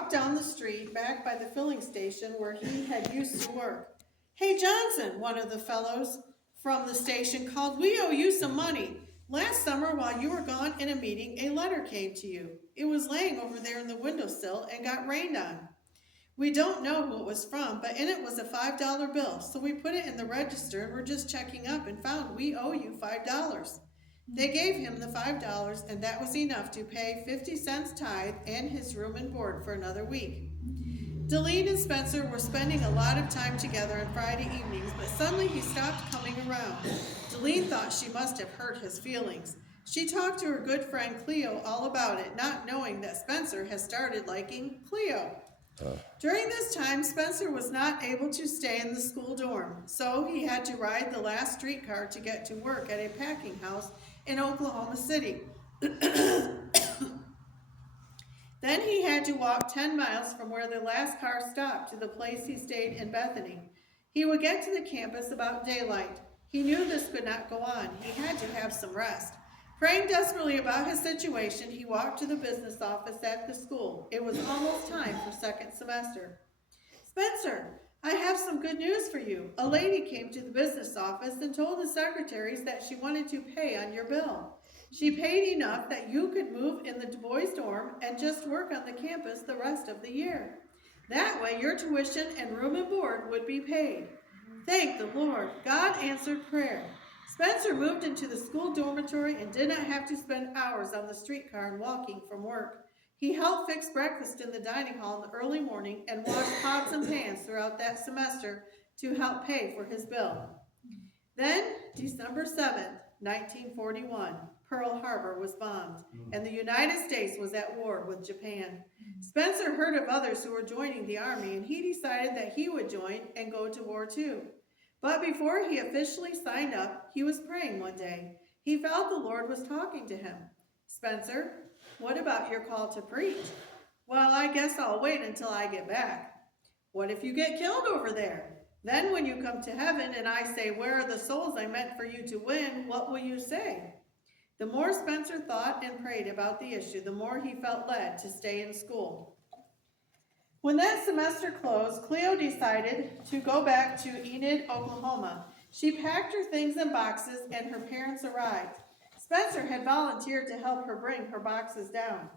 walked down the street back by the filling station where he had used to work. "Hey, Johnson," one of the fellows from the station called, "we owe you some money. Last summer, while you were gone in a meeting, a letter came to you. It was laying over there in the windowsill and got rained on. We don't know who it was from, but in it was a $5 bill, so we put it in the register and we're just checking up and found we owe you $5. They gave him the $5, and that was enough to pay 50 cents tithe and his room and board for another week. Deline and Spencer were spending a lot of time together on Friday evenings, but suddenly he stopped coming around. Deline thought she must have hurt his feelings. She talked to her good friend Cleo all about it, not knowing that Spencer had started liking Cleo. During this time, Spencer was not able to stay in the school dorm, so he had to ride the last streetcar to get to work at a packing house in Oklahoma City. Then he had to walk 10 miles from where the last car stopped to the place he stayed in Bethany. He would get to the campus about daylight. He knew this could not go on. He had to have some rest. Praying desperately about his situation, he walked to the business office at the school. It was almost time for second semester. "Spencer, I have some good news for you. A lady came to the business office and told the secretaries that she wanted to pay on your bill. She paid enough that you could move in the boys' dorm and just work on the campus the rest of the year. That way your tuition and room and board would be paid." Thank the Lord. God answered prayer. Spencer moved into the school dormitory and did not have to spend hours on the streetcar and walking from work. He helped fix breakfast in the dining hall in the early morning and washed pots and pans throughout that semester to help pay for his bill. Then, December 7th, 1941, Pearl Harbor was bombed, and the United States was at war with Japan. Spencer heard of others who were joining the army, and he decided that he would join and go to war too. But before he officially signed up, he was praying one day. He felt the Lord was talking to him. "Spencer, what about your call to preach?" "Well, I guess I'll wait until I get back." "What if you get killed over there? Then when you come to heaven and I say, 'Where are the souls I meant for you to win?' what will you say?" The more Spencer thought and prayed about the issue, the more he felt led to stay in school. When that semester closed, Cleo decided to go back to Enid, Oklahoma. She packed her things in boxes and her parents arrived. Spencer had volunteered to help her bring her boxes down.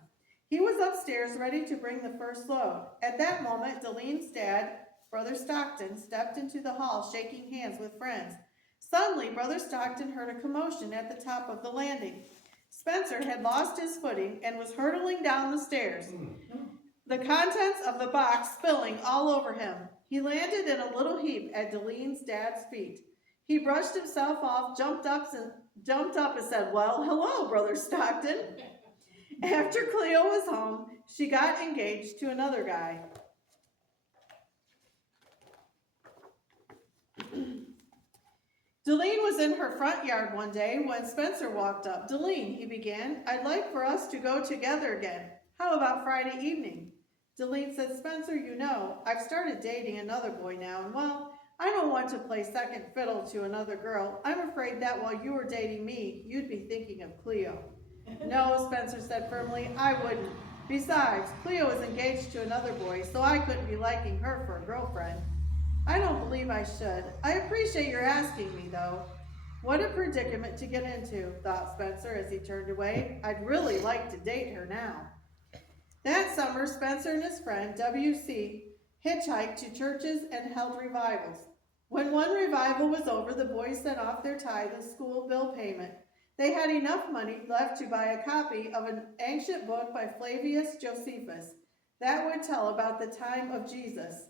He was upstairs ready to bring the first load. At that moment, Deline's dad, Brother Stockton, stepped into the hall shaking hands with friends. Suddenly, Brother Stockton heard a commotion at the top of the landing. Spencer had lost his footing and was hurtling down the stairs, the contents of the box spilling all over him. He landed in a little heap at Deline's dad's feet. He brushed himself off, jumped up and said, "Well, hello, Brother Stockton." After Cleo was home, she got engaged to another guy. Deline was in her front yard one day when Spencer walked up. "Deline," he began, "I'd like for us to go together again. How about Friday evening?" Deline said, "Spencer, you know, I've started dating another boy now, and well, I don't want to play second fiddle to another girl. I'm afraid that while you were dating me, you'd be thinking of Cleo." "No," Spencer said firmly, "I wouldn't. Besides, Cleo is engaged to another boy, so I couldn't be liking her for a girlfriend." "I don't believe I should. I appreciate your asking me, though." What a predicament to get into, thought Spencer as he turned away. I'd really like to date her now. That summer, Spencer and his friend, W.C., hitchhiked to churches and held revivals. When one revival was over, the boys sent off their tithe and school bill payment. They had enough money left to buy a copy of an ancient book by Flavius Josephus that would tell about the time of Jesus.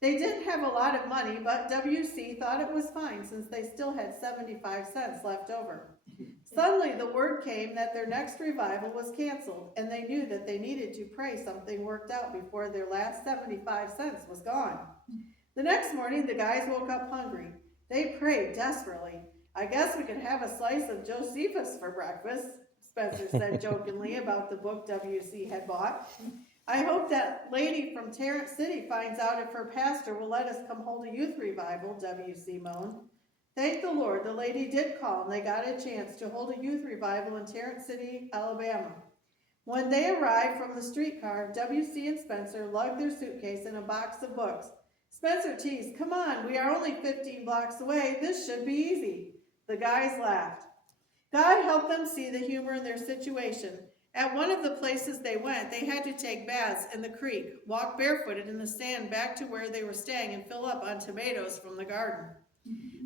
They didn't have a lot of money, but W.C. thought it was fine since they still had 75 cents left over. Suddenly, the word came that their next revival was canceled, and they knew that they needed to pray something worked out before their last 75 cents was gone. The next morning, the guys woke up hungry. They prayed desperately. "I guess we could have a slice of Josephus for breakfast," Spencer said jokingly about the book W.C. had bought. "I hope that lady from Tarrant City finds out if her pastor will let us come hold a youth revival," W.C. moaned. Thank the Lord, the lady did call, and they got a chance to hold a youth revival in Tarrant City, Alabama. When they arrived from the streetcar, W.C. and Spencer lugged their suitcase and a box of books. Spencer teased, "Come on, we are only 15 blocks away. This should be easy." The guys laughed. God helped them see the humor in their situation. At one of the places they went, they had to take baths in the creek, walk barefooted in the sand back to where they were staying, and fill up on tomatoes from the garden.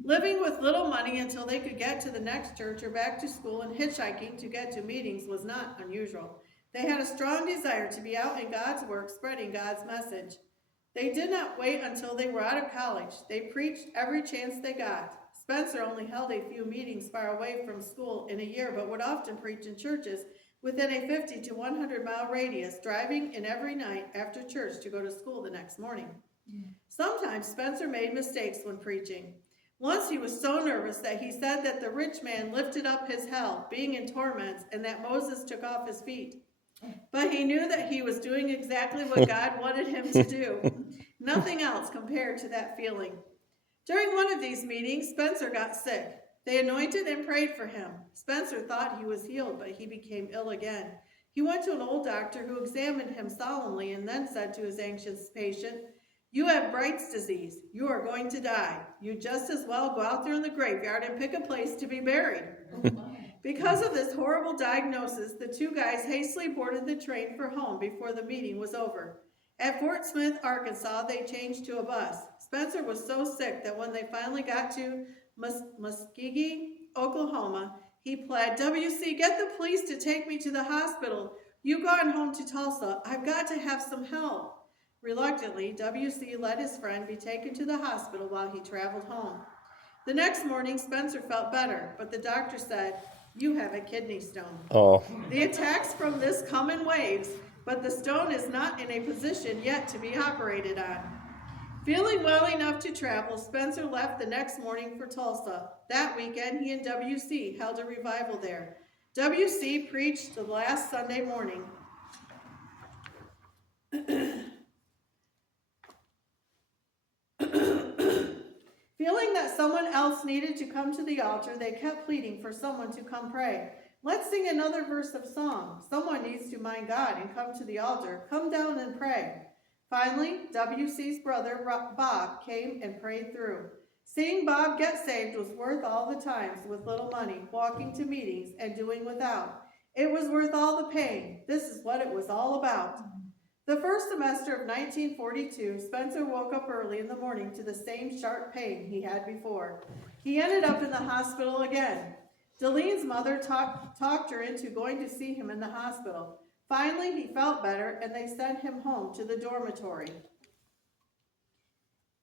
Living with little money until they could get to the next church or back to school and hitchhiking to get to meetings was not unusual. They had a strong desire to be out in God's work, spreading God's message. They did not wait until they were out of college. They preached every chance they got. Spencer only held a few meetings far away from school in a year, but would often preach in churches within a 50 to 100-mile radius, driving in every night after church to go to school the next morning. Sometimes Spencer made mistakes when preaching. Once he was so nervous that he said that the rich man lifted up his hell, being in torments, and that Moses took off his feet. But he knew that he was doing exactly what God wanted him to do. Nothing else compared to that feeling. During one of these meetings, Spencer got sick. They anointed and prayed for him. Spencer thought he was healed, but he became ill again. He went to an old doctor who examined him solemnly and then said to his anxious patient, "You have Bright's disease. You are going to die. You just as well go out there in the graveyard and pick a place to be buried." Because of this horrible diagnosis, the two guys hastily boarded the train for home before the meeting was over. At Fort Smith, Arkansas, they changed to a bus. Spencer was so sick that when they finally got to Muskogee, Oklahoma, he pled, "W.C., get the police to take me to the hospital. You gone home to Tulsa. I've got to have some help." Reluctantly, W.C. let his friend be taken to the hospital while he traveled home. The next morning, Spencer felt better, but the doctor said, "You have a kidney stone." Oh. The attacks from this come in waves, but the stone is not in a position yet to be operated on. Feeling well enough to travel, Spencer left the next morning for Tulsa. That weekend, he and W.C. held a revival there. W.C. preached the last Sunday morning. Feeling that someone else needed to come to the altar, they kept pleading for someone to come pray. "Let's sing another verse of song. Someone needs to mind God and come to the altar. Come down and pray." Finally, W.C.'s brother, Bob, came and prayed through. Seeing Bob get saved was worth all the times with little money, walking to meetings, and doing without. It was worth all the pain. This is what it was all about. The first semester of 1942, Spencer woke up early in the morning to the same sharp pain he had before. He ended up in the hospital again. Delene's mother talked her into going to see him in the hospital. Finally, he felt better, and they sent him home to the dormitory.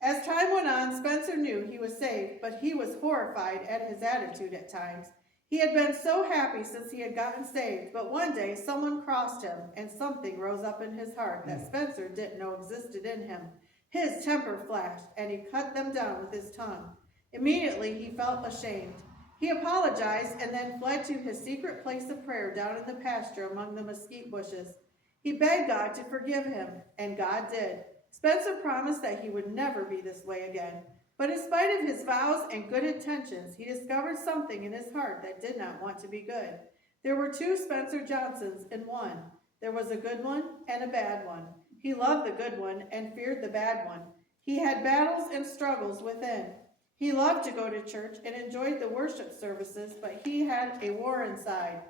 As time went on, Spencer knew he was saved, but he was horrified at his attitude at times. He had been so happy since he had gotten saved, but one day someone crossed him, and something rose up in his heart that Spencer didn't know existed in him. His temper flashed, and he cut them down with his tongue. Immediately, he felt ashamed. He apologized and then fled to his secret place of prayer down in the pasture among the mesquite bushes. He begged God to forgive him, and God did. Spencer promised that he would never be this way again. But in spite of his vows and good intentions, he discovered something in his heart that did not want to be good. There were two Spencer Johnsons in one. There was a good one and a bad one. He loved the good one and feared the bad one. He had battles and struggles within. He loved to go to church and enjoyed the worship services, but he had a war inside.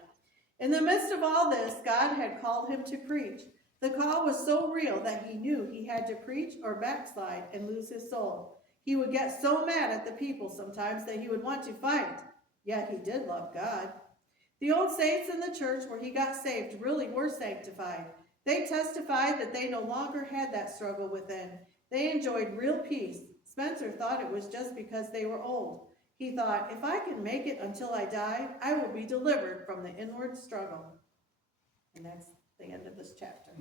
In the midst of all this, God had called him to preach. The call was so real that he knew he had to preach or backslide and lose his soul. He would get so mad at the people sometimes that he would want to fight, yet he did love God. The old saints in the church where he got saved really were sanctified. They testified that they no longer had that struggle within. They enjoyed real peace. Spencer thought it was just because they were old. He thought, if I can make it until I die, I will be delivered from the inward struggle. And that's the end of this chapter.